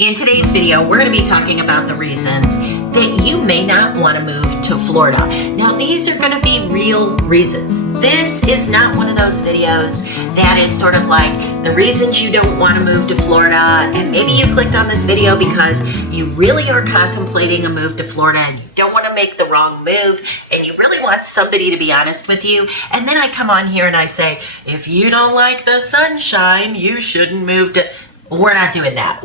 In today's video, we're going to be talking about the reasons that you may not want to move to Florida. Now, these are going to be real reasons. This is not one of those videos that is sort of like the reasons you don't want to move to Florida, and maybe you clicked on this video because you really are contemplating a move to Florida and you don't want to make the wrong move and you really want somebody to be honest with you. And then I come on here and I say, if you don't like the sunshine, you shouldn't move to... We're not doing that.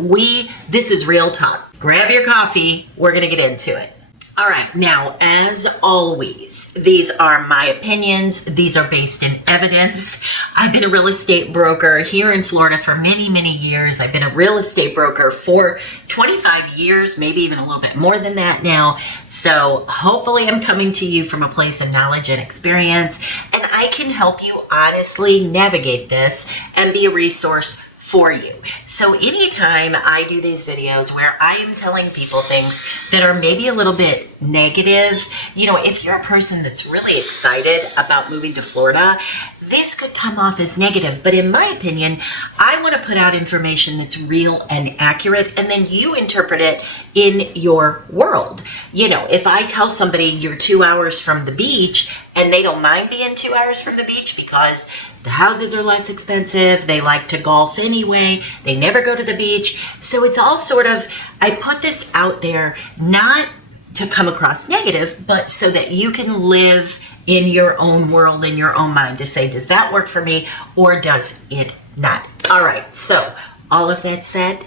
This is real talk. Grab your coffee. We're going to get into it. All right. Now, as always, these are my opinions. These are based in evidence. I've been a real estate broker here in Florida for many, many years. I've been a real estate broker for 25 years, maybe even a little bit more than that now. So hopefully I'm coming to you from a place of knowledge and experience, and I can help you honestly navigate this and be a resource for you. So anytime I do these videos where I am telling people things that are maybe a little bit negative, if you're a person that's really excited about moving to Florida, this could come off as negative. But in my opinion, I want to put out information that's real and accurate, and then you interpret it in your world. If I tell somebody you're 2 hours from the beach and they don't mind being 2 hours from the beach because the houses are less expensive, they like to golf anyway, they never go to the beach. So it's all sort of, I put this out there not to come across negative, but so that you can live in your own world, in your own mind, to say, does that work for me or does it not? All right, so all of that said,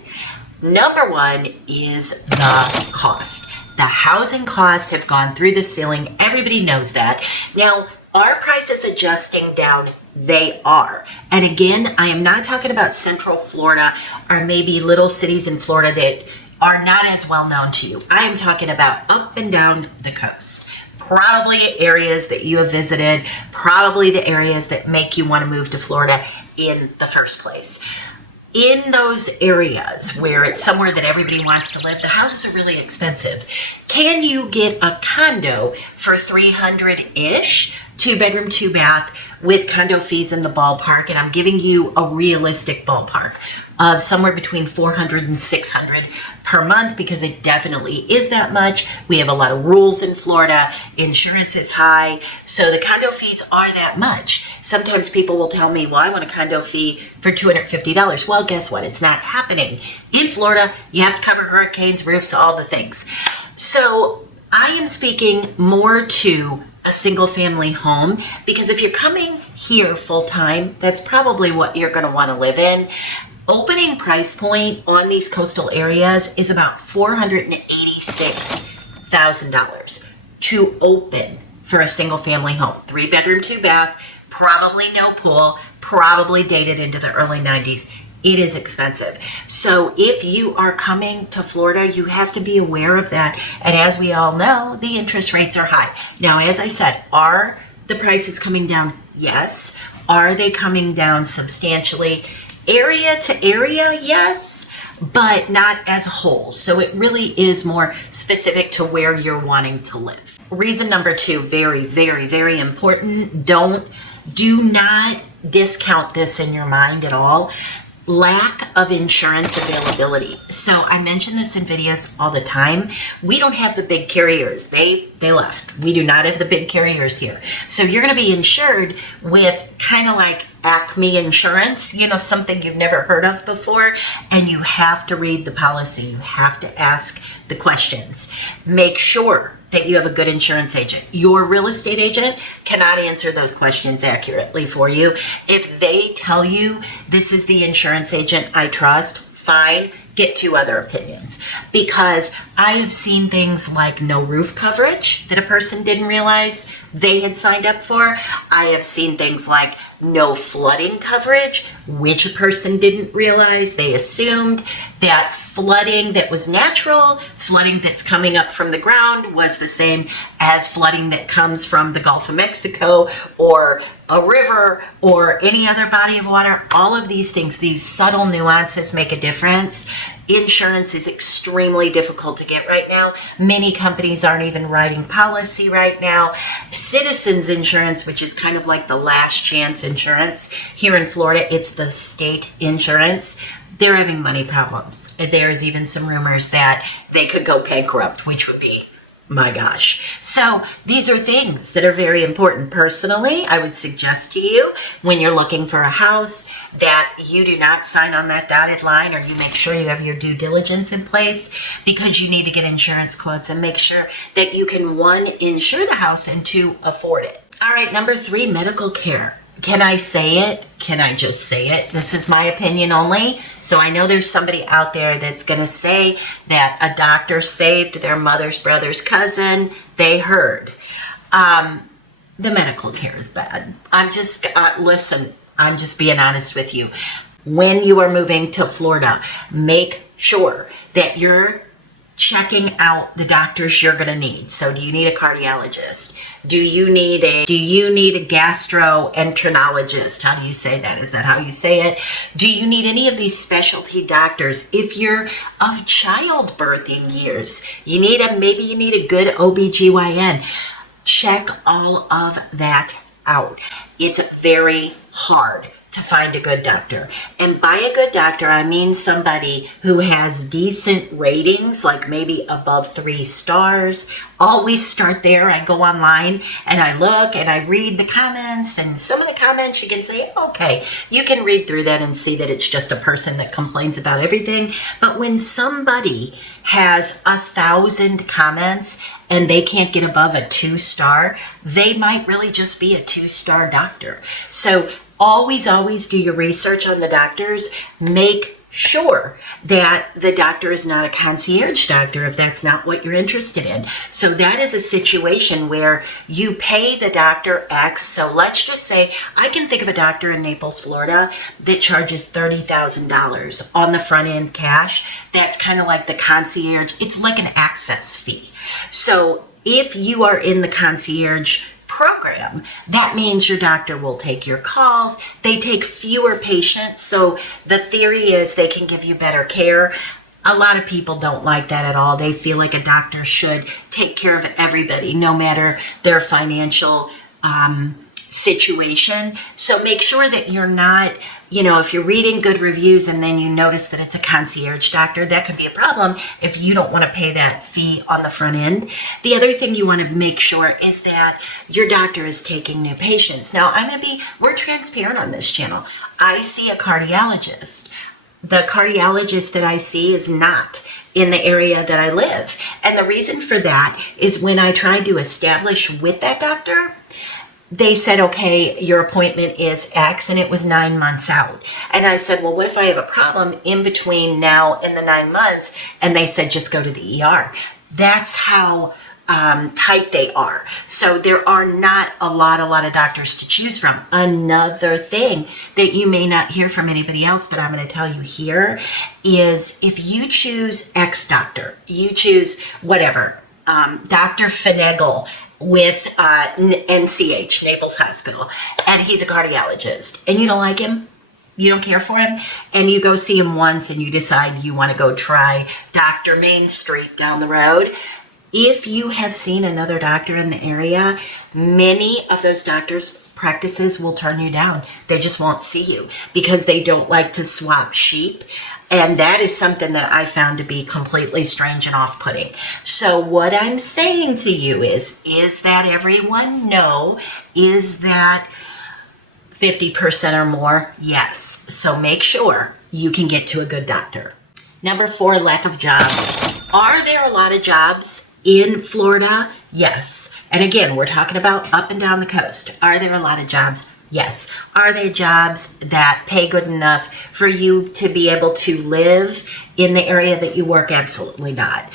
number one is the cost. The housing costs have gone through the ceiling. Everybody knows that. Now, are prices adjusting down? They are. And again, I am not talking about Central Florida or maybe little cities in Florida that are not as well known to you. I am talking about up and down the coast. Probably areas that you have visited, probably the areas that make you want to move to Florida in the first place. In those areas where it's somewhere that everybody wants to live, the houses are really expensive. Can you get a condo for $300-ish, 2-bedroom, 2-bath, with condo fees in the ballpark? And I'm giving you a realistic ballpark of somewhere between $400 and $600 per month, because it definitely is that much. We have a lot of rules in Florida. Insurance is high. So the condo fees are that much. Sometimes people will tell me, well, I want a condo fee for $250. Well, guess what? It's not happening. In Florida, you have to cover hurricanes, roofs, all the things. So I am speaking more to a single family home, because if you're coming here full time, that's probably what you're going to want to live in. Opening price point on these coastal areas is about $486,000 to open for a single family home. 3-bedroom, 2-bath, probably no pool, probably dated into the early 90s. It is expensive. So if you are coming to Florida, you have to be aware of that. And as we all know, the interest rates are high. Now, as I said, are the prices coming down? Yes. Are they coming down substantially? Area to area, yes, but not as a whole. So it really is more specific to where you're wanting to live. Reason number two, very, very, very important. Do not discount this in your mind at all. Lack of insurance availability. So I mention this in videos all the time. We don't have the big carriers. They left. We do not have the big carriers here. So you're going to be insured with kind of like Acme Insurance, something you've never heard of before, and you have to read the policy. You have to ask the questions. Make sure that you have a good insurance agent. Your real estate agent cannot answer those questions accurately for you. If they tell you this is the insurance agent I trust, fine, get 2 other opinions. Because I have seen things like no roof coverage that a person didn't realize they had signed up for. I have seen things like no flooding coverage, which a person didn't realize. They assumed that flooding that was natural, flooding that's coming up from the ground, was the same as flooding that comes from the Gulf of Mexico or a river or any other body of water. All of these things, these subtle nuances make a difference. Insurance is extremely difficult to get right now. Many companies aren't even writing policy right now. Citizens insurance, which is kind of like the last chance insurance here in Florida, it's the state insurance. they're having money problems. There's even some rumors that they could go bankrupt, which would be, my gosh. So these are things that are very important. Personally, I would suggest to you when you're looking for a house that you do not sign on that dotted line, or you make sure you have your due diligence in place, because you need to get insurance quotes and make sure that you can, one, insure the house, and two, afford it. All right, number 3, medical care. Can I say it? Can I just say it? This is my opinion only. So I know there's somebody out there that's going to say that a doctor saved their mother's brother's cousin. They heard. The medical care is bad. Listen, I'm just being honest with you. When you are moving to Florida, make sure that you're checking out the doctors you're going to need. So do you need a cardiologist? Do you need a gastroenterologist? How do you say that? Is that how you say it? Do you need any of these specialty doctors? If you're of childbirthing years, maybe you need a good OBGYN. Check all of that out. It's very hard to find a good doctor. And by a good doctor, I mean somebody who has decent ratings, like maybe above 3 stars. Always start there. I go online and I look and I read the comments, and some of the comments you can say, okay, you can read through that and see that it's just a person that complains about everything. But when somebody has 1,000 comments and they can't get above a 2-star, they might really just be a 2-star doctor. So always do your research on the doctors. Make sure that the doctor is not a concierge doctor if that's not what you're interested in. So that is a situation where you pay the doctor X. So let's just say I can think of a doctor in Naples, Florida that charges $30,000 on the front end cash. That's kind of like the concierge. It's like an access fee. So if you are in the concierge program, that means your doctor will take your calls. They take fewer patients, so the theory is they can give you better care. A lot of people don't like that at all. They feel like a doctor should take care of everybody, no matter their financial situation. So make sure that you're not, if you're reading good reviews and then you notice that it's a concierge doctor, that could be a problem if you don't want to pay that fee on the front end. The other thing you want to make sure is that your doctor is taking new patients. Now, we're transparent on this channel. I see a cardiologist. The cardiologist that I see is not in the area that I live. And the reason for that is when I tried to establish with that doctor, they said, okay, your appointment is X, and it was 9 months out. And I said, well, what if I have a problem in between now and the 9 months? And they said, just go to the ER. That's how tight they are. So there are not a lot of doctors to choose from. Another thing that you may not hear from anybody else, but I'm going to tell you here, is if you choose X doctor, you choose whatever, Dr. Finagle, with NCH, Naples Hospital, and he's a cardiologist, and you don't like him, you don't care for him, and you go see him once and you decide you want to go try Dr. Main Street down the road. If you have seen another doctor in the area, many of those doctors' practices will turn you down. They just won't see you because they don't like to swap sheep. And that is something that I found to be completely strange and off-putting. So what I'm saying to you is that everyone? No. Is that 50% or more? Yes. So make sure you can get to a good doctor. Number 4, lack of jobs. Are there a lot of jobs in Florida? Yes. And again, we're talking about up and down the coast. Are there a lot of jobs? Yes. Are there jobs that pay good enough for you to be able to live in the area that you work? Absolutely not.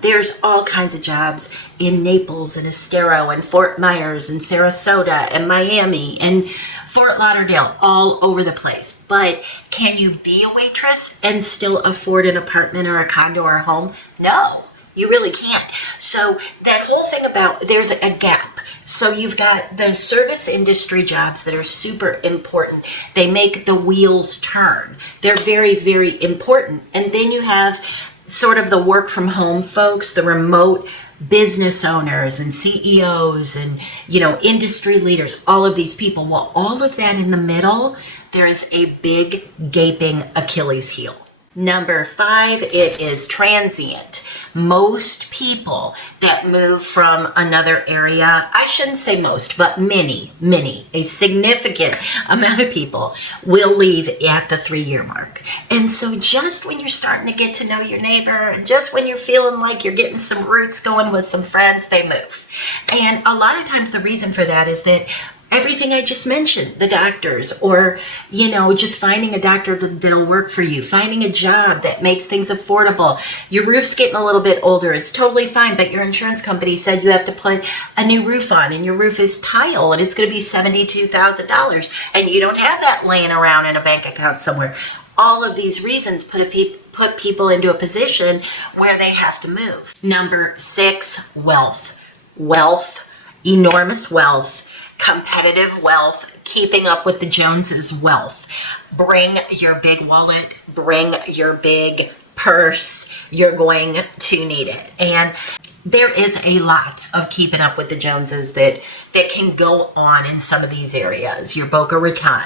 There's all kinds of jobs in Naples and Estero and Fort Myers and Sarasota and Miami and Fort Lauderdale, all over the place. But can you be a waitress and still afford an apartment or a condo or a home? No, you really can't. So that whole thing about there's a gap. So you've got the service industry jobs that are super important. They make the wheels turn. They're very, very important. And then you have sort of the work from home folks, the remote business owners and CEOs and, industry leaders, all of these people. Well, all of that in the middle, there is a big gaping Achilles heel. Number 5, it is transient. Most people that move from another area, I shouldn't say most, but many, a significant amount of people will leave at the 3-year mark. And so just when you're starting to get to know your neighbor, just when you're feeling like you're getting some roots going with some friends, they move. And a lot of times the reason for that is that everything I just mentioned, the doctors, or, just finding a doctor that'll work for you, finding a job that makes things affordable. Your roof's getting a little bit older. It's totally fine, but your insurance company said you have to put a new roof on, and your roof is tile, and it's going to be $72,000, and you don't have that laying around in a bank account somewhere. All of these reasons put people into a position where they have to move. Number 6, wealth. Wealth, enormous wealth. Competitive wealth, keeping up with the Joneses wealth. Bring your big wallet, bring your big purse. You're going to need it. And there is a lot of keeping up with the Joneses that can go on in some of these areas. Your Boca Raton,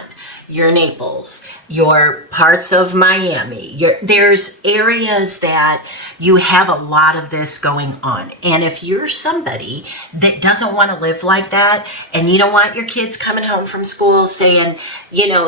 your Naples, your parts of Miami. There's areas that you have a lot of this going on. And if you're somebody that doesn't want to live like that, and you don't want your kids coming home from school saying,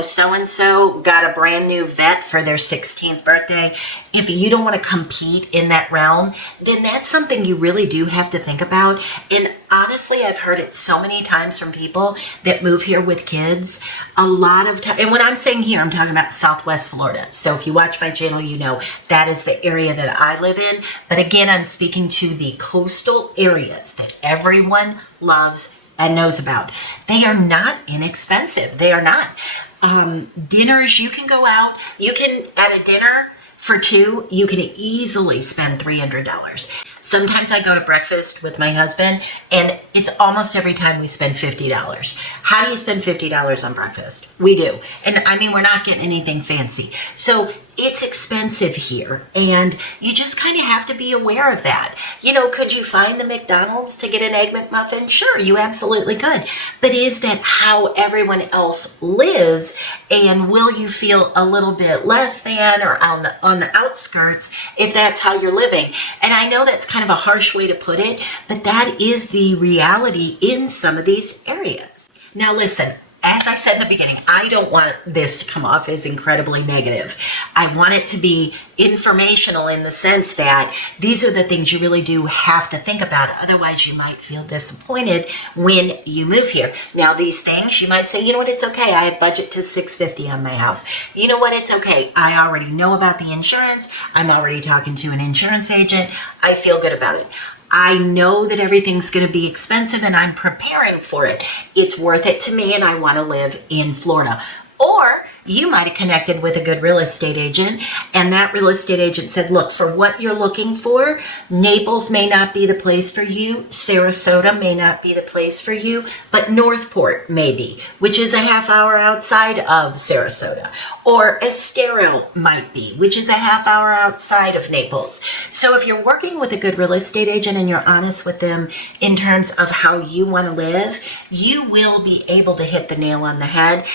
so-and-so got a brand new vet for their 16th birthday, if you don't want to compete in that realm, then that's something you really do have to think about. And honestly, I've heard it so many times from people that move here with kids. A lot of time, and when I'm saying here, I'm talking about Southwest Florida. So if you watch my channel, you know that is the area that I live in. But again, I'm speaking to the coastal areas that everyone loves and knows about. They are not inexpensive. They are not. Dinners, you can go out. You can, at a dinner for 2, you can easily spend $300. Sometimes I go to breakfast with my husband, and it's almost every time we spend $50. How do you spend $50 on breakfast? We do. And I mean, we're not getting anything fancy. So it's expensive here, and you just kind of have to be aware of that. Could you find the McDonald's to get an Egg McMuffin? Sure, you absolutely could. But is that how everyone else lives? And will you feel a little bit less than or on the outskirts if that's how you're living? And I know that's kind of a harsh way to put it, but that is the reality in some of these areas. Now listen, as I said in the beginning, I don't want this to come off as incredibly negative. I want it to be informational in the sense that these are the things you really do have to think about. Otherwise, you might feel disappointed when you move here. Now, these things, you might say, you know what, it's okay. I have budget to $650 on my house. You know what, it's okay. I already know about the insurance. I'm already talking to an insurance agent. I feel good about it. I know that everything's going to be expensive, and I'm preparing for it. It's worth it to me, and I want to live in Florida. Or you might have connected with a good real estate agent, and that real estate agent said, look, for what you're looking for, Naples may not be the place for you, Sarasota may not be the place for you, but Northport may be, which is a half hour outside of Sarasota. Or Estero might be, which is a half hour outside of Naples. So if you're working with a good real estate agent and you're honest with them in terms of how you want to live, you will be able to hit the nail on the head.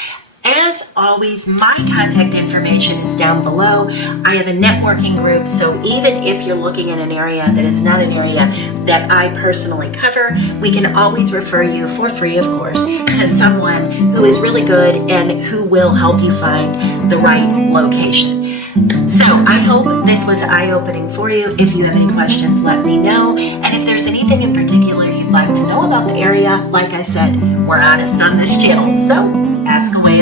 As always, my contact information is down below. I have a networking group, so even if you're looking at an area that is not an area that I personally cover, we can always refer you for free, of course, to someone who is really good and who will help you find the right location. So I hope this was eye-opening for you. If you have any questions, let me know. And if there's anything in particular you'd like to know about the area, like I said, we're honest on this channel, so ask away.